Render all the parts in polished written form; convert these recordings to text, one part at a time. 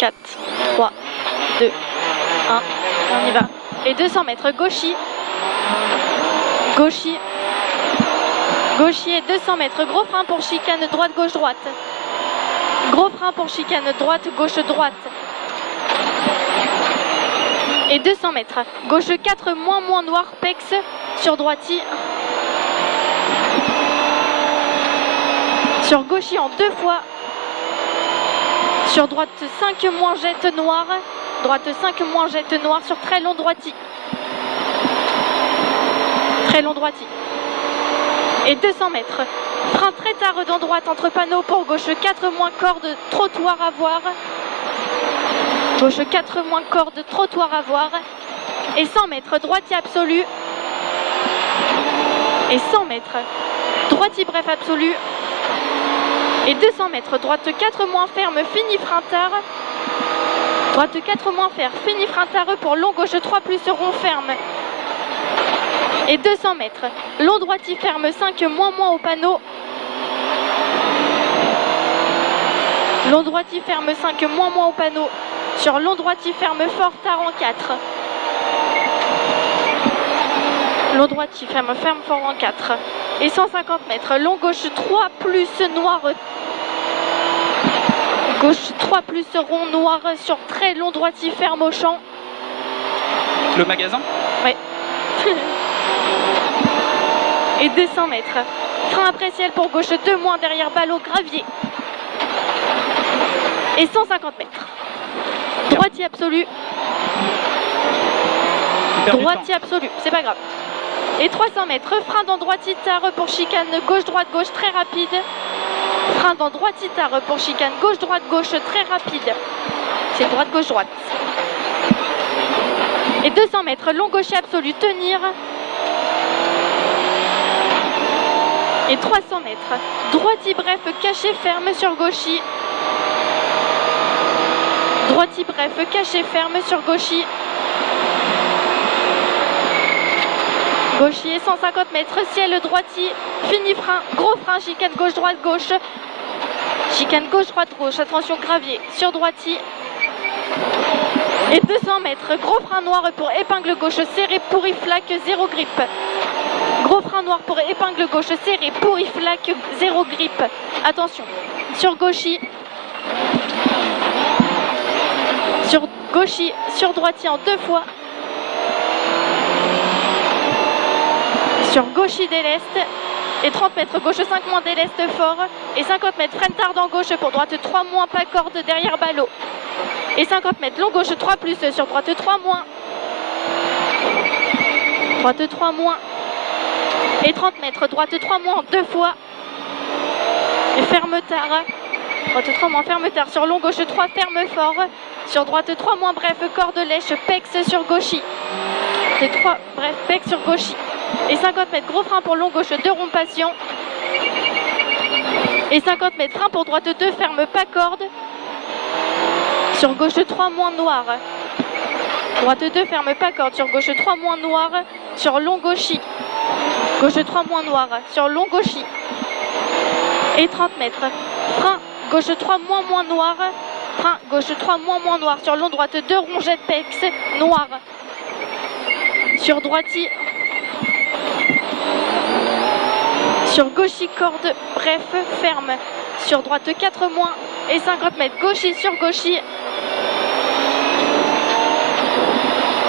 4, 3, 2, 1, on y va. Et 200 mètres, gauchis. Gauchis. Gauchis et 200 mètres, gros frein pour chicane droite, gauche, droite. Gros frein pour chicane droite, gauche, droite. Et 200 mètres, gauche 4, moins noir, pex sur droiti. Sur gauchis en 2 fois. Sur droite 5 moins jette noir. Droite 5 moins jette noir sur très long droiti. Très long droiti. Et 200 mètres. Frein très tard dans droite entre panneaux pour gauche 4 moins corde, trottoir à voir. Gauche 4 moins corde, trottoir à voir. Et 100 mètres, droitier absolu. Et 100 mètres, droitier bref absolu. Et 200 mètres, droite 4 moins ferme, fini frein tard. Droite 4 moins fer, fini frein tard pour long gauche 3 plus rond ferme. Et 200 mètres, long droitier ferme 5 moins au panneau. Long droitier ferme 5 moins au panneau. Sur long droitier ferme fort tard en 4. Long droitier ferme fort en 4. Et 150 mètres, long gauche 3 plus noir. Gauche 3 plus rond noir sur très long droitier ferme au champ. Le magasin? Oui. Et 200 mètres. Frein après ciel pour gauche 2 moins derrière ballot gravier. Et 150 mètres. Droitier absolu. Droitier absolu, c'est pas grave. Et 300 mètres, frein dans droitier tard pour chicane gauche-droite, gauche très rapide. Frein dans droitier tard pour chicane gauche-droite, gauche très rapide. C'est droite-gauche-droite. Et 200 mètres, long gaucher absolu, tenir. Et 300 mètres, droitier bref, caché ferme sur gauchis. Droitier bref, caché ferme sur gauchis. Gauchier 150 mètres, ciel droitier, fini frein, gros frein, chicane gauche-droite, gauche. Chicane gauche-droite, gauche, attention gravier, sur droitier. Et 200 mètres, gros frein noir pour épingle gauche, serré, pourri, flaque, 0 grippe. Gros frein noir pour épingle gauche, serré, pourri, flaque, 0 grippe. Attention, sur gauchis. Sur gauchis, sur droitier en 2 fois. Sur gauchis déleste. Et 30 mètres, gauche 5 moins déleste fort. Et 50 mètres, freine tard en gauche pour droite 3 moins, pas corde derrière ballot. Et 50 mètres, long gauche 3 plus sur droite 3 moins. Droite 3 moins. Et 30 mètres, droite 3 moins en 2 fois. Et ferme tard. Droite 3 moins, ferme tard. Sur long gauche 3, ferme fort. Sur droite 3 moins, bref, corde lèche, pex sur gauchis. C'est 3, bref, pex sur gauchis. Et 50 mètres, gros frein pour long gauche 2 rond patient. Et 50 mètres, frein pour droite 2, ferme pas corde. Sur gauche 3 moins noir. Droite 2, ferme pas corde. Sur gauche 3 moins noir. Sur long gauchis. Gauche 3 moins noir. Sur long gauchis. Et 30 mètres. Frein gauche 3 moins noir. Frein gauche 3 moins noir. Sur long droite 2, rongette pex noir. Sur droitier. Sur gauchis corde, bref, ferme. Sur droite 4 moins et 50 mètres. Gauchis sur gauchis.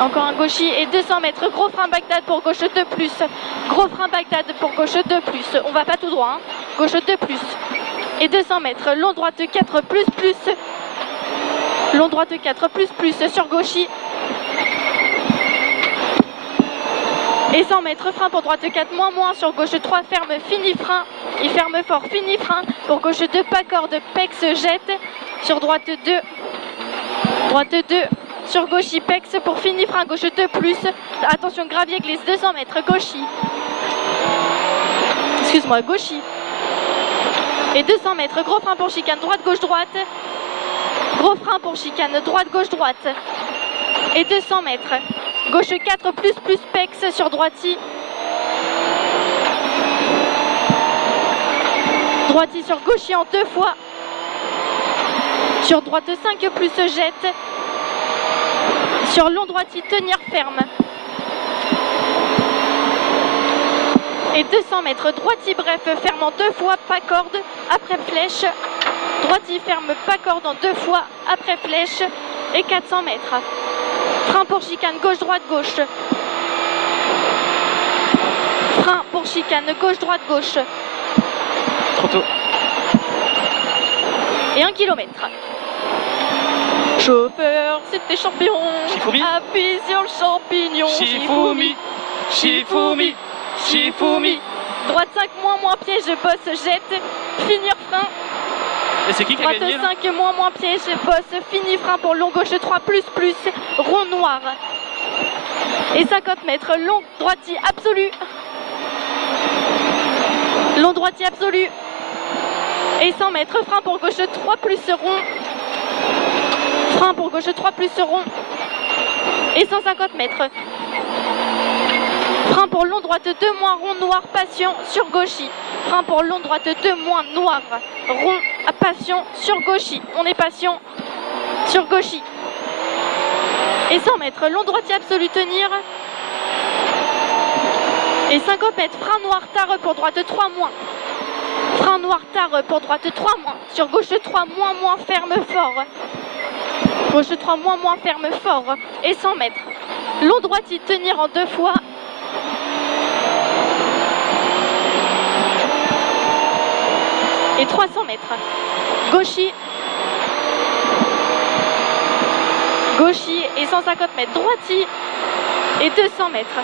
Encore un gauchis et 200 mètres. Gros frein Bagdad pour gauche 2 plus. Gros frein Bagdad pour gauche 2 plus. On va pas tout droit, hein. Gauche 2 plus. Et 200 mètres. Long droite 4 plus. Long droite 4 plus sur gauchis. Et 100 mètres, frein pour droite 4 moins sur gauche 3, ferme, fini frein. Il ferme fort, fini frein. Pour gauche 2, pas corde, pex, jette. Sur droite 2. Droite 2. Sur gauchis, pex pour fini frein. Gauche 2 plus. Attention, gravier glisse 200 mètres, gauchis. Excuse-moi, gauchis. Et 200 mètres, gros frein pour chicane, droite, gauche, droite. Gros frein pour chicane, droite, gauche, droite. Et 200 mètres. Gauche 4 plus pex sur droitier. Droitier sur gauchis en 2 fois. Sur droite 5 plus jette. Sur long droitier, tenir ferme. Et 200 mètres, droitier bref, ferme en 2 fois, pas corde, après flèche. Droitier ferme, pas corde en 2 fois, après flèche. Et 400 mètres. Frein pour chicane, gauche, droite, gauche. Frein pour chicane, gauche, droite, gauche. Trop tôt. Et 1 km. Chauffeur, c'est tes champions. Shifumi. Appuie sur le champignon. Shifumi. Shifumi. Shifumi. Droite 5, moins, piège, bosse, jette. Finir frein. Et c'est qui a Droite gagné là? 5, moins, piège, bosse. Fini frein pour long gauche 3, plus, rond noir. Et 50 mètres, long droitier absolu. Long droitier absolu. Et 100 mètres, frein pour gauche 3, plus rond. Frein pour gauche 3, plus rond. Et 150 mètres. Frein pour long droite 2, moins rond, noir, patient, sur gauchis. Frein pour long droite 2, moins noir, rond, patient, sur gauchis. On est patient, sur gauchis. Et 100 mètres, long droitier absolu, tenir. Et 50 mètres, frein noir, tard pour droite 3, moins. Frein noir, tard pour droite 3, moins. Sur gauche 3, moins, ferme, fort. Gauche 3, moins, ferme, fort. Et 100 mètres. Long droitier, tenir en 2 fois. Et 300 mètres. Gauchis. Gauchis et 150 mètres. Droitier. Et 200 mètres.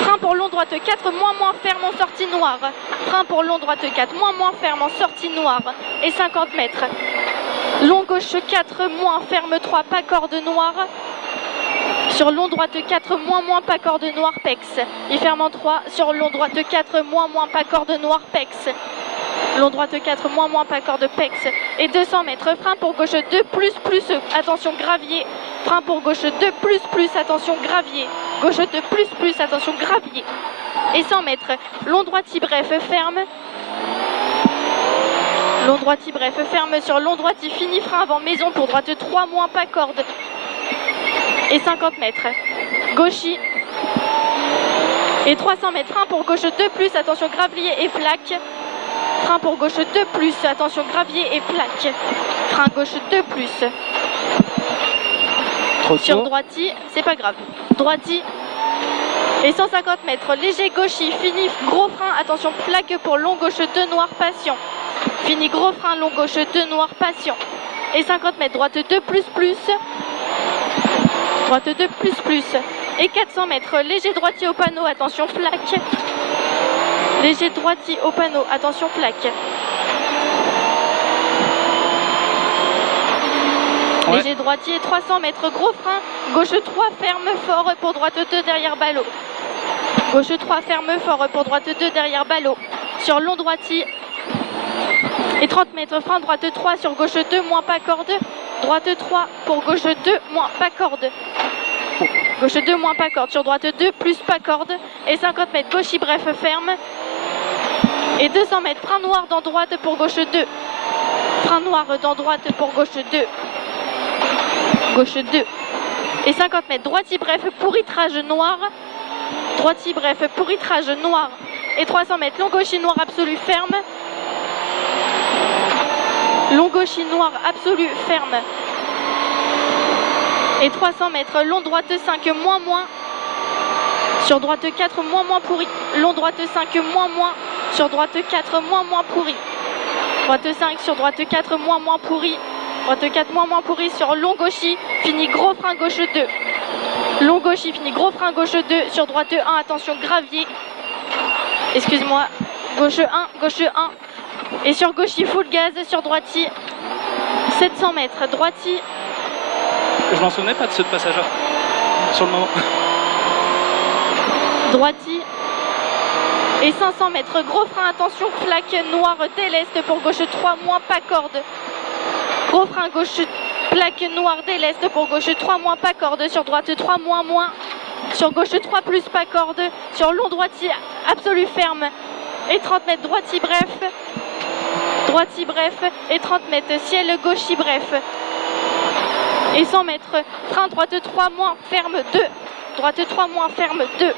Frein pour long droite 4, moins, ferme en sortie noire. Frein pour long droite 4, moins, ferme en sortie noire. Et 50 mètres. Long gauche 4, moins, ferme 3, pas corde noire. Sur long droite 4, moins, pas corde noire, pex. Il ferme en 3. Sur long droite 4, moins, pas corde noire, pex. Long droite 4, moins, pas corde, pex. Et 200 mètres. Frein pour gauche 2, plus, attention, gravier. Frein pour gauche 2, plus, attention, gravier. Gauche 2, plus, attention, gravier. Et 100 mètres. Long droitier, bref, ferme. Long droitier, bref, ferme sur long droitier, fini, frein avant maison pour droite 3, moins, pas corde. Et 50 mètres. Gauchis. Et 300 mètres. Frein pour gauche 2, attention, gravier et flaque. Frein pour gauche 2, attention, gravier et flaque. Frein gauche 2, Trop sur tôt. droitier, c'est pas grave. Droitier. Et 150 mètres. Léger gauchis, fini, gros frein, attention, flaque pour long gauche 2, noir, patient. Fini, gros frein, long gauche 2, noir, patient. Et 50 mètres, droite 2, Droite 2, Et 400 mètres, léger droitier au panneau, attention, flaque. Léger droitier au panneau, attention, flaque. Ouais. Léger droitier, 300 mètres, gros frein. Gauche 3, ferme fort pour droite 2 derrière ballot. Gauche 3, ferme fort pour droite 2 derrière ballot. Sur long droitier. Et 30 mètres, frein droite 3 sur gauche 2, moins pas corde. Droite 3 pour gauche 2, moins pas corde. Gauche 2, moins pas corde. Sur droite 2, plus pas corde. Et 50 mètres, gauchis, bref, ferme. Et 200 mètres, frein noir dans droite pour gauche 2. Frein noir dans droite pour gauche 2. Gauche 2. Et 50 mètres, droitier, bref, pourritrage noir. Droitier, bref, pourritrage noir. Et 300 mètres, long gauchis, noir absolu, ferme. Long gauchis, noir absolu, ferme. Et 300 mètres, long droite 5, moins. Sur droite 4, moins pourri. Long droite 5, moins. Sur droite 4, moins pourri. Droite 5 sur droite 4, moins pourri. Droite 4, moins pourri sur long gauchis. Fini, gros frein gauche 2. Long gauchis, fini, gros frein gauche 2. Sur droite 1, attention, gravier. Excuse-moi. Gauche 1. Et sur gauchis, full gaz. Sur droitier, 700 mètres. Droitier. Je m'en souvenais pas de ce passage-là, sur le moment. Droitier. Et 500 mètres, gros frein, attention, flaque noire, déleste pour gauche 3, moins pas corde. Gros frein gauche, plaque noire, déleste pour gauche 3, moins pas corde. Sur droite 3, moins. Sur gauche 3, plus pas corde. Sur long droitier, absolu ferme. Et 30 mètres, droitier, bref. Droitier, bref. Et 30 mètres, ciel gauchis, bref. Et 100 mètres, frein droite 3 moins, ferme 2. Droite 3 moins, ferme 2.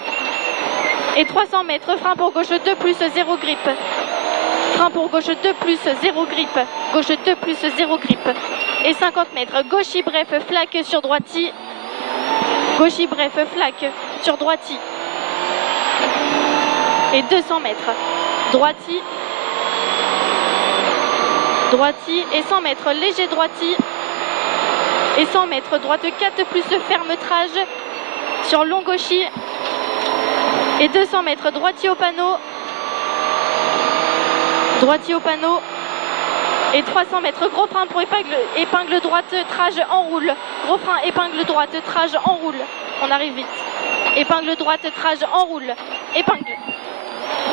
Et 300 mètres, frein pour gauche 2 plus 0 grippe. Frein pour gauche 2 plus 0 grippe. Gauche 2 plus 0 grippe. Et 50 mètres, gauche bref, flaque sur droiti. Gauche bref, flaque sur droiti. Et 200 mètres, droiti. Droiti et 100 mètres, léger droiti. Et 100 mètres, droite 4 plus ferme trage sur long gauchi. Et 200 mètres, droitier au panneau. Droitier au panneau. Et 300 mètres, gros frein pour épingle droite, trage enroule. Gros frein, épingle droite, trage enroule. On arrive vite. Épingle droite, trage enroule. Épingle.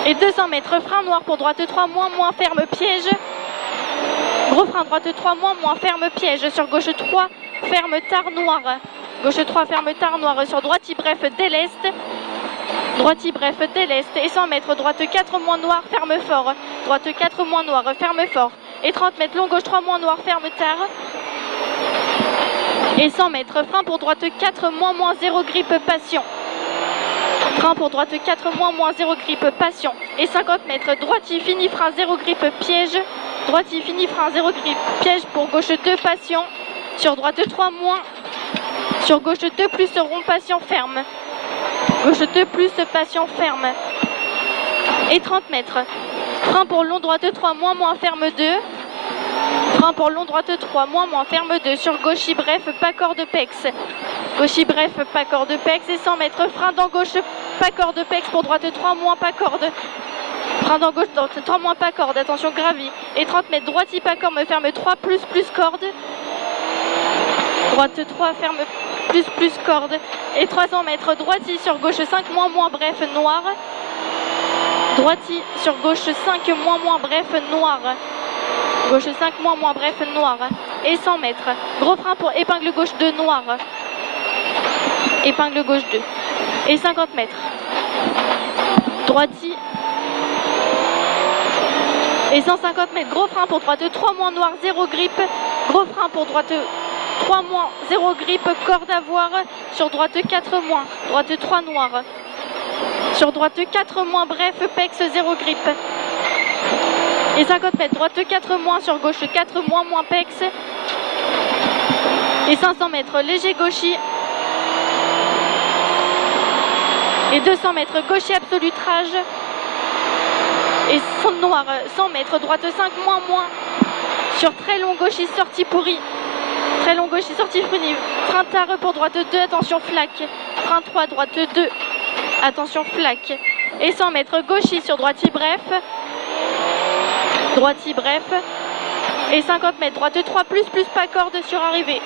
Et 200 mètres, frein noir pour droite 3 moins, ferme piège. Gros frein droite 3 moins, ferme piège sur gauche 3, ferme tard noir. Gauche 3, ferme tard noir sur droite bref déleste. Droite bref déleste et 100 mètres, droite 4 moins noir, ferme fort. Droite 4 moins noir, ferme fort. Et 30 mètres, long gauche 3 moins noir, ferme tard. Et 100 mètres, frein pour droite 4 moins 0 grippe passion. Frein pour droite 4 moins 0 grippe passion. Et 50 mètres, droitier fini frein 0 grippe piège. Droitier fini frein 0 grippe piège pour gauche 2 passion. Sur droite 3 moins. Sur gauche 2 plus rond passion ferme. Gauche 2 plus passion ferme. Et 30 mètres. Frein pour long droite 3 moins ferme 2. Frein pour long droite 3 moins ferme 2. Sur gauche bref pas corde pex. Gauche bref pas corde pex. Et 100 mètres. Frein dans gauche pas corde pex pour droite 3 moins pas corde. Frein dans gauche, 3 moins pas corde, attention gravi. Et 30 mètres, droitier pas corde, me ferme 3 plus corde. Droite 3, ferme plus corde. Et 300 mètres, droitier sur gauche 5 moins bref noir. Droitier sur gauche 5 moins bref noir. Gauche 5 moins bref noir. Et 100 mètres, gros frein pour épingle gauche 2 noir. Épingle gauche 2. Et 50 mètres. Droitier. Et 150 mètres, gros frein pour droite 3 moins noir, 0 grippe. Gros frein pour droite 3 moins, 0 grippe, corde à voir. Sur droite 4 moins, droite 3 noir. Sur droite 4 moins, bref, pex, 0 grippe. Et 50 mètres, droite 4 moins, sur gauche 4 moins pex. Et 500 mètres, léger gauchi. Et 200 mètres, gaucher absolu trage. Et fond noir, 100 mètres, droite 5 moins. Sur très long gauche, sortie pourrie. Très long gauche, sortie frunie. Frein tard pour droite 2, attention flaque. Frein 3, droite 2, attention flaque. Et 100 mètres, gauche sur droitier bref. Droitier bref. Et 50 mètres, droite 3 plus pas corde sur arrivée.